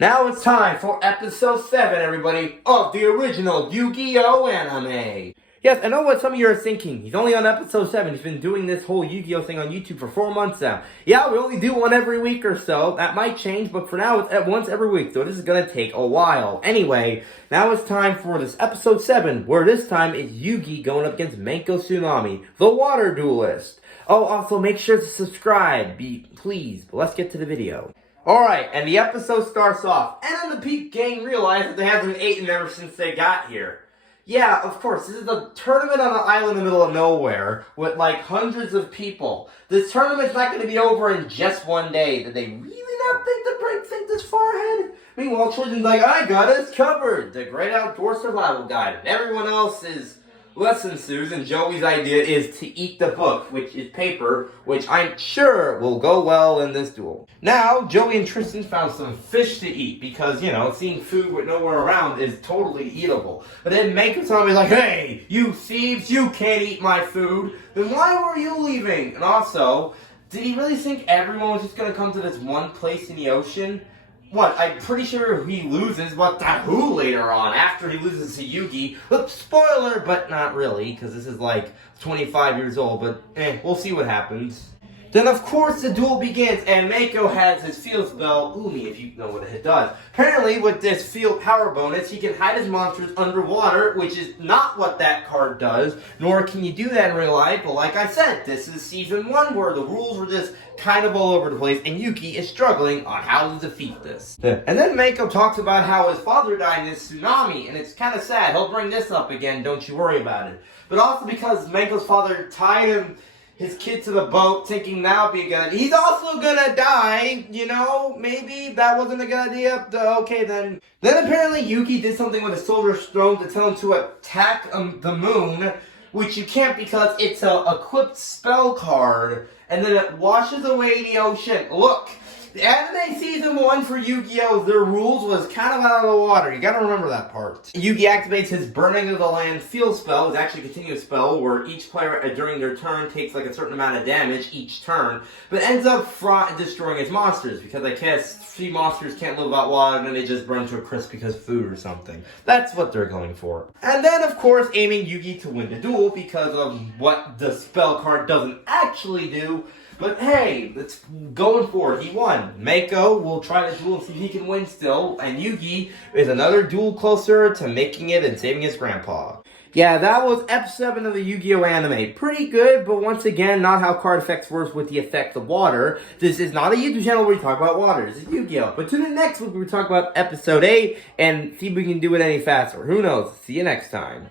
Now it's time for episode 7, everybody, of the original Yu-Gi-Oh anime. Yes, I know what some of you are thinking. He's only on episode 7. He's been doing this whole Yu-Gi-Oh thing on YouTube for 4 months now. Yeah, we only do one every week or so. That might change, but for now it's at once every week, so this is gonna take a while. Anyway, now it's time for this episode 7, where this time it's Yugi going up against Mako Tsunami, the water duelist. Oh, also make sure to subscribe, please. But let's get to the video. Alright, and the episode starts off, and then the Peak gang realize that they haven't eaten ever since they got here. Yeah, of course, this is a tournament on an island in the middle of nowhere, with like hundreds of people. This tournament's not going to be over in just one day. Did they really not think this far ahead? Meanwhile, Children's like, I got us covered! The Great Outdoor Survival Guide. And everyone else's lesson ensues, and Joey's idea is to eat the book, which is paper, which I'm sure will go well in this duel. Now, Joey and Tristan found some fish to eat, because, you know, seeing food with nowhere around is totally eatable. But then Mako Tsunami's like, hey, you thieves, you can't eat my food. Then why were you leaving? And also, did he really think everyone was just going to come to this one place in the ocean? What, I'm pretty sure he loses, but who later on, after he loses to Yugi. Look, spoiler, but not really, because this is like 25 years old, but we'll see what happens. Then, of course, the duel begins, and Mako has his field spell, Umi, if you know what it does. Apparently, with this field power bonus, he can hide his monsters underwater, which is not what that card does, nor can you do that in real life. But like I said, this is Season 1, where the rules were just kind of all over the place, and Yuki is struggling on how to defeat this. And then Mako talks about how his father died in this tsunami, and it's kind of sad. He'll bring this up again, don't you worry about it. But also because Mako's father tied his kid to the boat, thinking that would be a good idea. He's also gonna die, you know, maybe that wasn't a good idea. Okay, then. Then apparently Yuki did something with a Soldier's Throne to tell him to attack the moon, which you can't because it's a equipped spell card, and then it washes away the ocean. Look, the anime Season 1 for Yu-Gi-Oh! Their rules was kind of out of the water. You gotta remember that part. Yugi activates his Burning of the Land field spell. It's actually a continuous spell where each player during their turn takes like a certain amount of damage each turn, but ends up destroying his monsters because I guess 3 monsters can't live without water and then they just burn to a crisp because food or something. That's what they're going for. And then, of course, aiming Yugi to win the duel because of what the spell card doesn't actually do. But hey, it's going for it. He won. Mako will try to duel and see if he can win still. And Yugi is another duel closer to making it and saving his grandpa. Yeah, that was episode 7 of the Yu-Gi-Oh! Anime. Pretty good, but once again, not how card effects works with the effect of water. This is not a YouTube channel where we talk about water. This is Yu-Gi-Oh! But tune in next week, we talk about episode 8 and see if we can do it any faster. Who knows? See you next time.